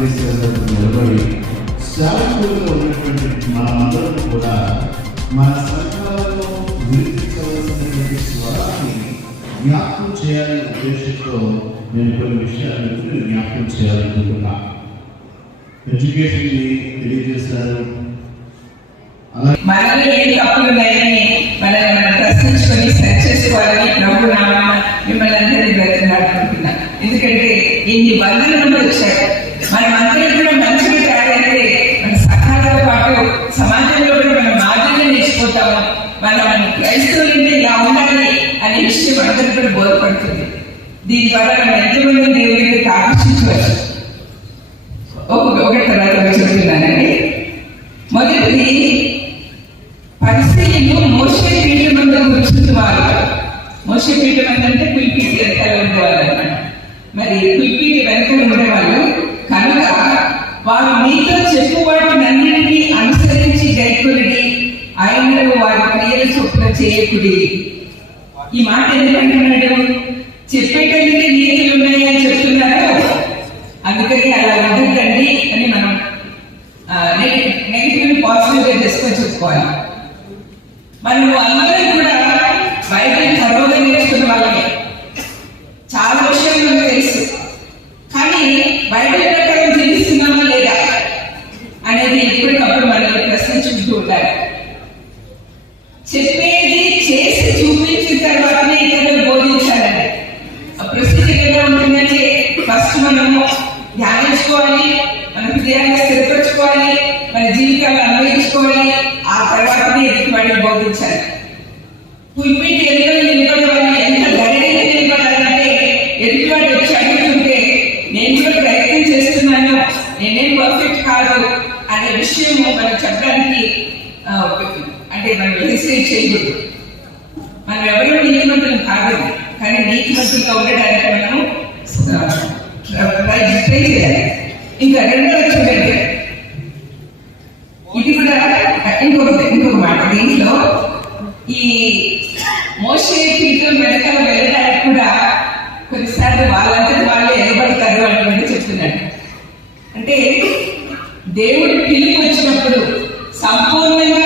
నిలబడి సేవకులుగా ఉన్నటువంటి మనమందరం కూడా మన సంఘాలలో వినిపించవలసినటువంటి స్వరాన్ని జ్ఞాపకం చేయాలనే ఉద్దేశంతో నేను కొన్ని విషయాలను జ్ఞాపకం చేయాలనుకుంటున్నా. ఎడ్యుకేషన్ తెలియజేశారు. మనలో ఏ తప్పులు ఉన్నాయని మనం ప్రశ్నించుకొని సెర్చ్ చేసుకోవాలని ప్రభు నామమున మిమ్మల్ని అందరినీ బ్రతిమాడుకుంటున్నా. ఎందుకంటే ఇన్ని వందల మంది వచ్చారు. మనం అందరం కూడా మంచిగా తయారైతే మన సకాలతో పాటు సమాజంలో కూడా మనం మాదిరిగా నేర్చుకుంటాము. మనం క్రైస్తవులంటే ఇలా ఉండాలి అనే విషయం అందరికీ కూడా బోధపడుతుంది. దీనివల్ల మనం ఎంతమంది దేవుడికి ఆకర్షించవచ్చు. ఒకటి తర్వాత చెప్తున్నానండి. మొదటిది, పరిస్థితులు మోసే పీఠం మీద కూర్చుంటున్నారు. మోసే పీఠం అంటే పులిపీటి వెనకాల ఉండేవాళ్ళు అనమాట. మరి పులిపీటి వెనకాల ఉండేవాళ్ళు కనుక వారు మీతో చెప్పు వాటినన్నిటినీ అనుసరించి గైకొనిడి, ఆయనను వారి క్రియల చొప్పున చేయకుడి. ఈ మాట ఎందుకంటున్నాడు? చెప్పేటందుకే నీతులు ఉన్నాయి అని చెప్తున్నారు. అందుకని అలా ఉండదండి అని మనం నెగిటివ్ పాజిటివ్ గా చేసుకొని చెప్పుకోవాలి. మనము అందరం కూడా బైబిల్ తరోగా నేర్చుకున్న వాళ్ళమే. చాలా విషయాలు మనకు తెలుసు. కానీ బైబిల్ ప్రకారం జీవిస్తున్నామా లేదా అనేది ఎప్పటికప్పుడు మనల్ని ప్రశ్నించుకుంటూ ఉంటారు. చెప్పేది చేసి చూపించిన తర్వాతనే ఇతరులు బోధించాలండి. ఆ ప్రసిద్ధి ఎలా ఉంటుందంటే ఫస్ట్ మనము ధ్యానించుకోవాలి, మన హృదయాన్ని స్థిరపరచుకోవాలి, మన జీవితాన్ని అన్వయించుకోవాలి. ఆ తర్వాతనే ఎదుటి వాడిని బోధించాలి. పులిపీటి ఎదురు నిలబడేవాడిని ఎంత ధైర్యంగా నిలబడాలంటే ఎదుటివాడు వచ్చి అడుగుతుంటే నేను కూడా ప్రయత్నం చేస్తున్నాను, నేనేం పర్ఫెక్ట్ కాదు అనే విషయం మనం చెప్పడానికి అంటే మనం హెసిటేట్ చేయకూడదు. మనం ఎవరో నీతిమంతులు కాదు, కానీ నీతిమంతులుగా ఉండడానికి మనము ట్రై చేయాలి. ఇంకా రెండవ చూడండి, ఇది కూడా ఇంకొక మాట. దీంట్లో ఈ మోసే పీఠం వెనకాల వెళ్ళడానికి కూడా కొన్నిసార్లు వాళ్ళంతటి వాళ్ళే ఎగబడతారు అని చెప్తున్నాడు. అంటే దేవుడు పిలుపు వచ్చినప్పుడు సంపూర్ణంగా